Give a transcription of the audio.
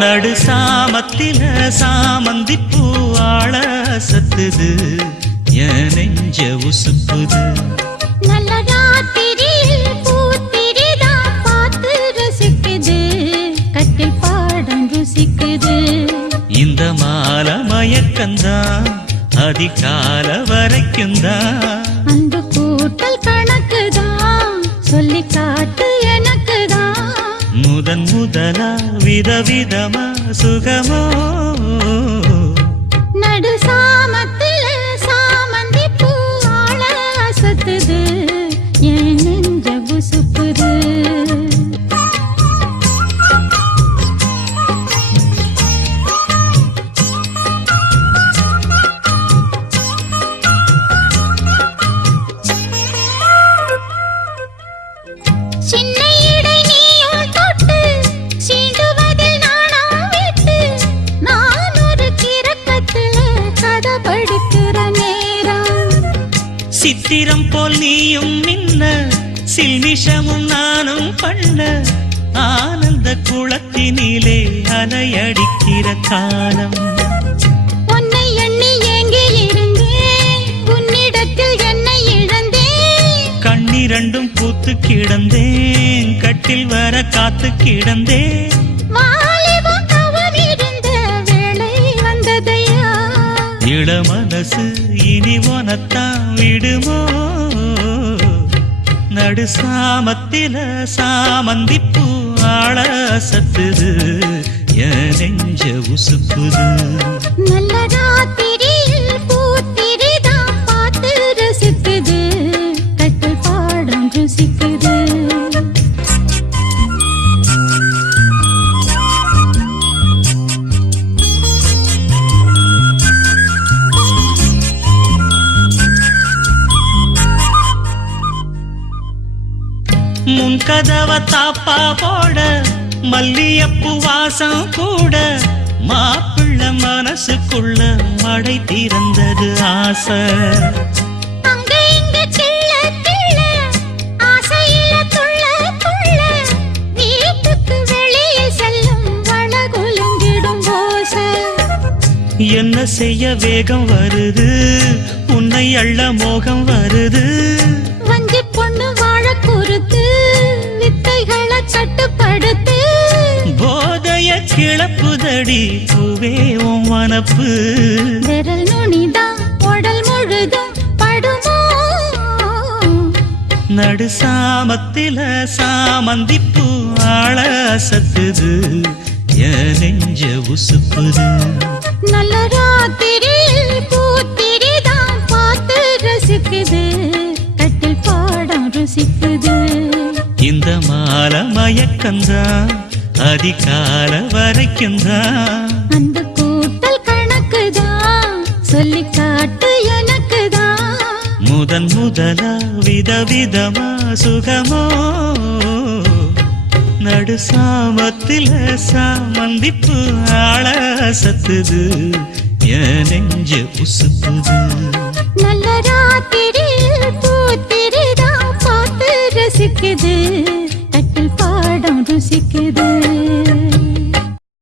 நடு சாமத்தில சாமந்திப்பூ ஆள சத்துது என் நெஞ்ச உசுப்புது. நல்ல ராத்திரியில் பூத்திரிதா பார்த்து ரசிக்குது கட்டில் பாடம் ருசிக்குது. இந்த மால மயக்கந்தான் அதிகால வரைக்கும் தான். அந்த கூட்டல் கணக்குதான் சொல்லி காட்டு எனக்குதான். முதன் முதலா விதவிதமா சுகமோ நடு சாமத்தில சாமந்தி பூ ஆள அசத்துது என் நெஞ்ச உசுப்புது. சின்ன இடை நீயும் தொட்டு சீண்டுவதில் நாணம் விட்டு நான் ஒரு கிறக்கத்துல கதை படிக்கிற நேரம். சித்திரம் போல் நீயும் நின்ன சில்மிஷமும் நானும் பண்ண ஆனந்த குளத்தினிலே அலையடிக்கிற காலம். உன்னை எண்ணி ஏங்கி இருந்தேன் உன்னிடத்தில் என்னை இழந்தேன். கண்ணிரண்டும் பூத்து கிடந்தேன் கட்டில் வர காத்து கிடந்தேன். வாலிபம் தவம் இருந்த வேளை வந்ததையா. இள மனசு இனி உனத்தான் விடுமோ. நடு சாமத்தில சாமந்திப்பூ ஆள சத்துது என் நெஞ்ச உசுப்புது. நல்ல ராத்திரியில் பூத்திரிதான் பார்த்து ரசிக்குது கட்டில் பாடம் ருசிக்குது. முன் கதவ தாப்பா போட மல்லியப்பூ வாசம் கூட மாப்பிள்ள மனசுக்குள்ள மடை திறந்தது ஆசை. அங்க இங்க கிள்ள கிள்ள ஆசையில துள்ள துள்ள வீட்டுக்கு வெளியே செல்லும் வளகுலுங்கிடும் ஓசை. என்ன செய்ய வேகம் வருது உன்னை அள்ள மோகம் வருது. வஞ்சி பொண்ணு வாழ குறுத்து வித்தைகளை கட்டுப்படுத்து. போதைய கிளப்புதடி பூவே உன் மனப்பு. விரல் நுனிதான் உடல் முழுதும் படுமோ. நடு சாமத்தில சாமந்திப்பூ ஆள சத்துது என் நெஞ்ச உசுப்புது. நல்ல ராத்திரியில் பூத்திரிதான் பார்த்து ரசிக்குது கட்டில் பாடம் ருசிக்குது. இந்த மால மயக்கந்தான் அதிகால வரைக்கும் தான். அந்த கூட்டல் கணக்குதான் சொல்லி காட்டு எனக்குதான். முதன் முதலா விதவிதமா சுகமோ. நடு சாமத்தில சாமந்திப்பூ ஆள சத்துது என் நெஞ்ச உசுப்புது. நல்ல ராத்திரியில் பூத்திரிதான் பார்த்து ரசிக்குது கட்டில் பாடம் ருசிக்குது.